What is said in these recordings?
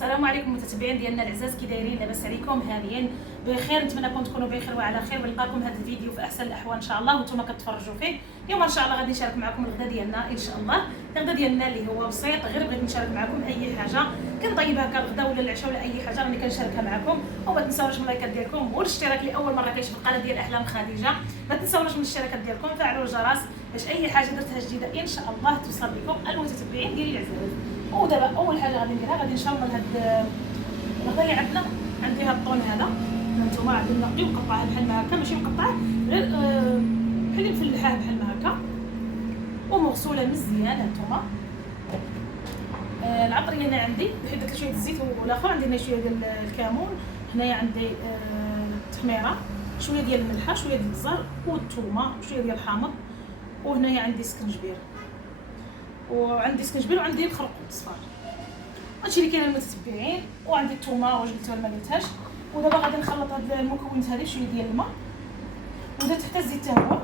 السلام عليكم متتبعين ديالنا العزاز، كي دايرين؟ لاباس عليكم؟ هانيين بخير؟ نتمنىكم تكونوا بخير وعلى خير، ونلقاكم هذا الفيديو في احسن الاحوال ان شاء الله وانتم كتفرجوا فيه. اليوم ان شاء الله غادي نشارك معكم الغدا ديالنا ان شاء الله. الغدا ديالنا اللي هو بسيط، غير بغيت نشارك معكم اي حاجه كنطيب هكا الغدا ولا العشاء ولا اي حاجه راني كنشاركها معكم. وما تنساوش من اللايكات ديالكم والاشتراك لاول مره كيشوف القناه ديال احلام خديجه. ما تنساوش من الاشتراكات ديالكم، فعلوا الجرس باش اي حاجه درتها جديده ان شاء الله توصل لكم المتتبعين ديالي العزاز. ودابا اول حاجه غادي نديرها، غادي نشمل هاد الغدا اللي عندنا. عندي هاد الطون هذا، هانتوما غادي نقي ونقطعه بحال ما هكا، ماشي مقطع غير بحال اللي مفلحاه بحال ما هكا ومغسوله مزيان. هانتوما العطريه هنا عندي بحال درت شويه الزيت، والاخر عندي هنا شويه ديال الكمون، هنايا عندي التحميره، شويه ديال الملحه، شويه ديال الزر والثومه، شويه ديال الحامض، وهنايا عندي سكنجبير وعندي الخرق الصفار. هادشي اللي كاين المتتبعين. وعندي الثومه، واش قلتها ولا ما قلتهاش. ودابا غادي نخلط هاد المكونات هذه، شويه ديال الماء ودرت حتى الزيت حتى هو.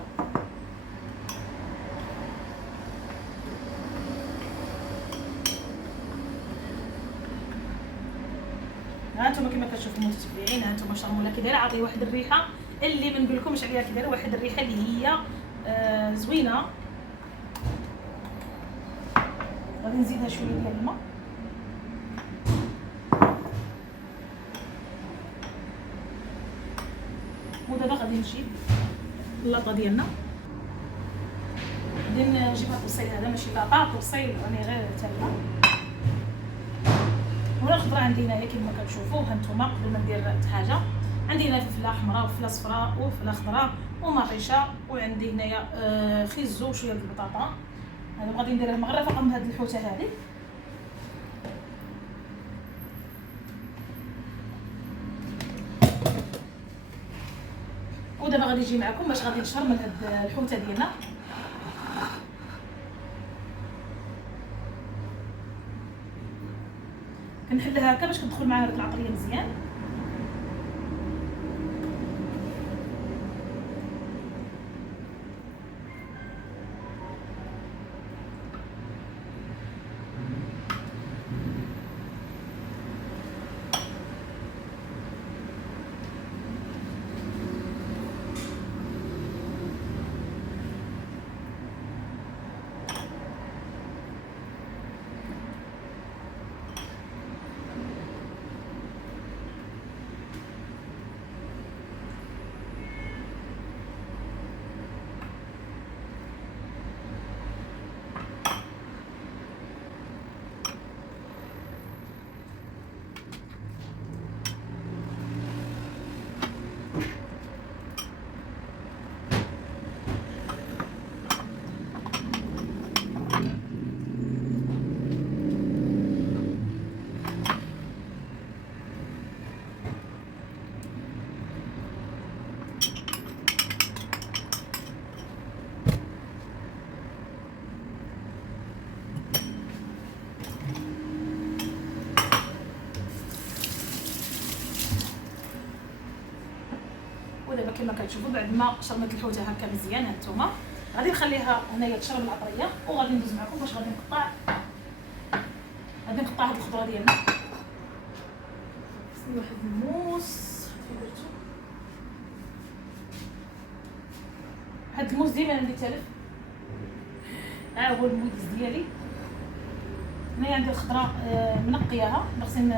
هانتوما كما كتشوفوا المتتبعين، هانتوما شرموله كي دايره، عطيه واحد الريحه اللي ما نقولكمش عليها، كي دايره واحد الريحه اللي هي زوينه. غادي نزيدها شويه ديال الماء ودابا غادي نجيب اللاطه ديالنا، غادي نجيب هاد الطبسيل هذا، ماشي لاطه، طبسيل يعني غير تله. هنا الخضره عندي هنايا كما كتشوفوا. هانتوما قبل ما ندير حاجه، عندي هنا فلفله حمراء وفلفله صفراء وفلفله خضراء ومطيشه، وعندي هنايا خيزو وشويه ديال البطاطا. هذا غادي نديرهم غير فقط من هاد الحوته هذه. ودابا غادي نجي معكم باش غادي نشرمل هاد الحوته ديالنا. كنحلها هكا باش كتدخل معها هاد العطريه مزيان. ودابا كما كتشوفوا بعد ما شربت الحوته هكا مزيان، هانتوما غادي نخليها هنايا تشرب العطريه، وغادي ندوز معكم باش غادي نقطع هاد الخضره ديالنا. خصني واحد الموس كيف درتو، هاد الموس ديما عندي تالف، ها هو الموس ديالي. هنايا عندي الخضره منقياها، خصني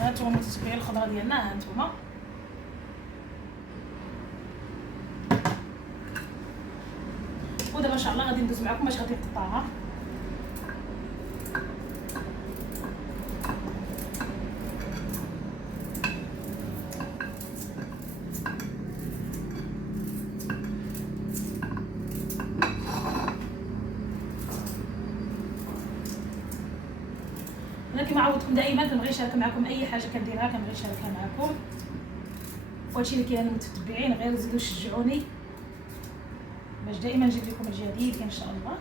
هانتوما متتبعين الخضره ديالنا. هانتوما ودابا ان شاء الله غادي ندوز معكم باش غادي نقطعها. انا كما عودتكم دائما كنبغي نشارك معكم اي حاجه كنديرها، كنبغي نشاركها معكم. وهادشي اللي كاين المتتبعين، غير زيدوا شجعوني باش دائما نجيب لكم الجديد ان شاء الله.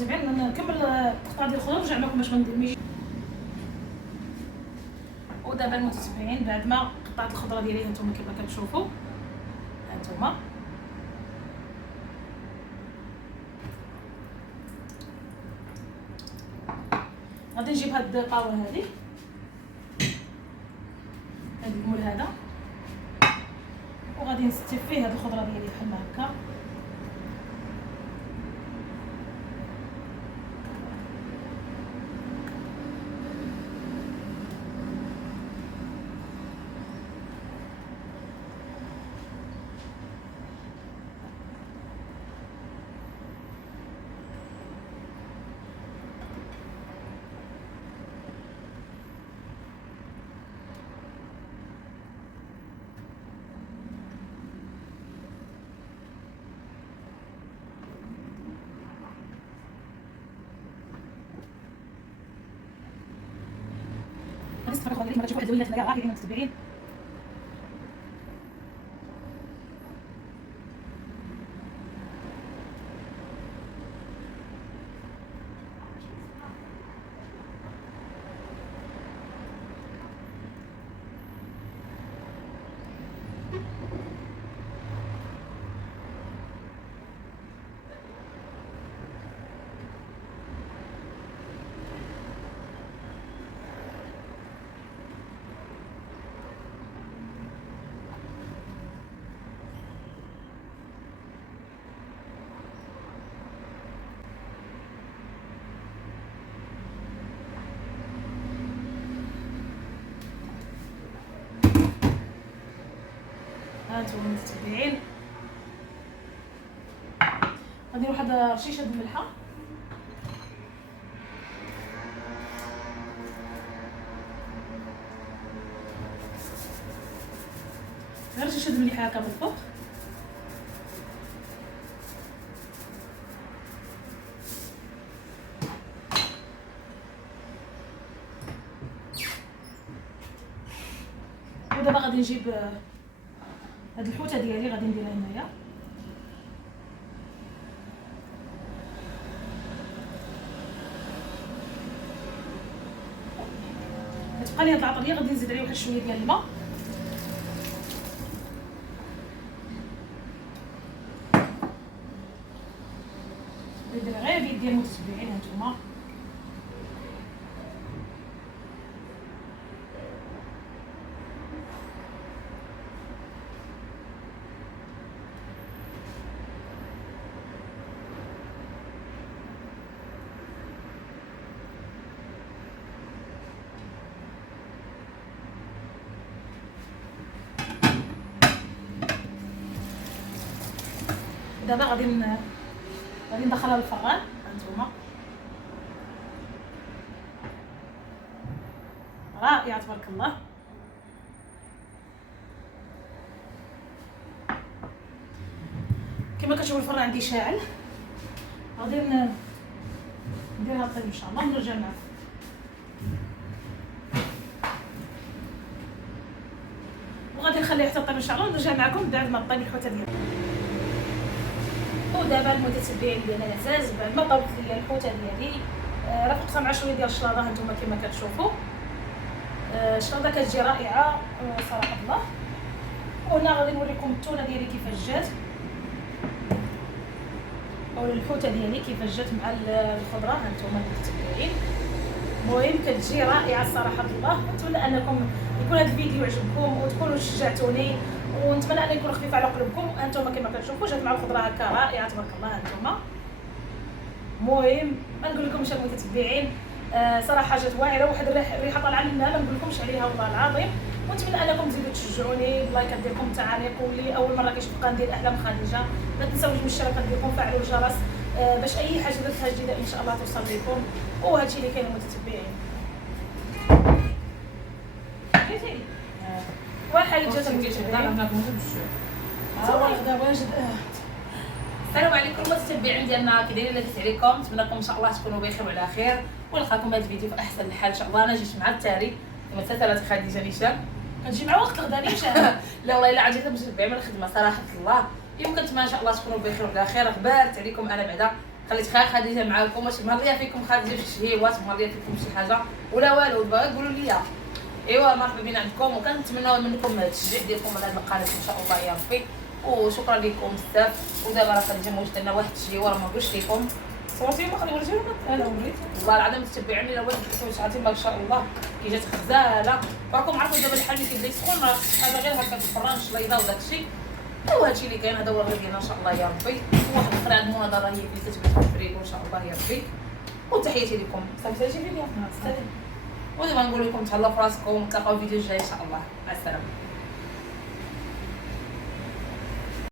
متابعين نكمل التقطيع ديال الخضر ونرجع معكم باش ما ندير. ودابا المتتبعين بعد ما قطعت الخضره ديالي هانتوما كيما كتشوفوا، هانتوما غادي نجيب هاد الطاوله هادي، هاد المول هذا، وغادي نستف فيه هاد الخضره ديالي بحال هكا. غادي نستفرغ هذه المره، تشوفوا الادويه هنايا راه كاينين متتبعين. هانتوما المتتبعين غندير واحد رشيشه د الملحه، غير رشيشه د الملحه هكا من الفوق. ودابا غادي نجيب هاد الحوته ديالي، غادي نديرها هنايا. كتبقى لي هاد العطريه، غادي نزيد عليه واحد شويه ديال الماء. ندير غير بيد ديال المتتبعين هانتوما. دابا غادي ندخلها للفران هانتوما. رائعه تبارك الله. كما كتشوفوا الفران عندي شاعل، غادي نديرها طيب ان شاء الله ونرجع معكم. وغادي نخليها حتى طيب ان شاء الله ونرجع معكم بعد ما طيب الحوته ديالي. ودابا المتتبعين ديالنا العزاز، بعد ما طابت لي الحوته ديالي رافقتها مع شويه ديال الشلاضه هانتوما كما كتشوفوا. الشلاضه كتجي رائعه صراحه الله. وهنا غادي نوريكم التونه ديالي كيفاش جات، او الحوته ديالي كيفاش جات مع الخضره هانتوما المتتبعين. المهم كتجي رائعه صراحه الله. نتمنى انكم يكون هذا الفيديو عجبكم وتكونوا شجعتوني، ونتمنى ان يكون خفيف على قلوبكم. هانتوما كما كتشوفوا جات مع الخضره هكا رائعه تبارك الله هانتوما. المهم ما نقول لكمش المتتبعين، صراحه جات واعره، واحد الريحه طالعه منها ما نقول لكمش عليها والله العظيم. ونتمنى انكم تزيدوا تشجعوني باللايكات ديالكم، التعاليق، واللي اول مره كيشوف قناه ديال احلام خديجه ما تنساوش من الاشتراك ديالكم، فعلوا الجرس باش اي حاجه درتها جديده ان شاء الله توصل لكم. وهادشي اللي كاين المتتبعين. واحد جات السلام عليكم المتتبعين ديالنا، كي دايرين؟ لاباس عليكم؟ نتمنىكم ان شاء الله تكونوا بخير وعلى خير، ونلقاكم هذا الفيديو في احسن الحال ان شاء الله. انا جيت مع التاري مسلسلات خديجه نيشان، كنجي مع وقت الغدا نيشان. لا والله الا عجبتكم متتبعين من الخدمه صراحه الله. اليوم كنتمنى ان شاء الله تكونوا بخير وعلى خير. غبرت عليكم انا بعدا، خليت خديجه معاكم، واش مهريه فيكم خديجه في الشهيوات، مهريه فيكم شي حاجه ولا والو؟ دابا قولوا لي. ايوا مرحبا بنا عندكم، وكنتمناو منكم التشجيع ديالكم على هذه القناه ان شاء الله يا ربي، وشكرا لكم بزاف. ودابا راه خديجه موجده لنا واحد الشهيوه، راه ما نقولش لكم صورتي ما خلي ورجيو انا وريت والله العظيم تتبعوني لو واحد شعرتي ما شاء الله كي جات غزاله. راكم عرفتوا دابا الحال ملي كيبدا يسخن راه هذا غير هكا بالفران شليضه وداكشي، وهادشي اللي كاين. هذا هو الغد ديالنا ان شاء الله يا ربي. وواحد اخرى عند مناظره هي اللي كتبدا في الفريكو ان شاء الله يا ربي. وتحياتي لكم، صافي فيديو ودابا نقول لكم تهلاو في راسكم، نتلاقاو في فيديو جاي ان شاء الله. مع السلامه.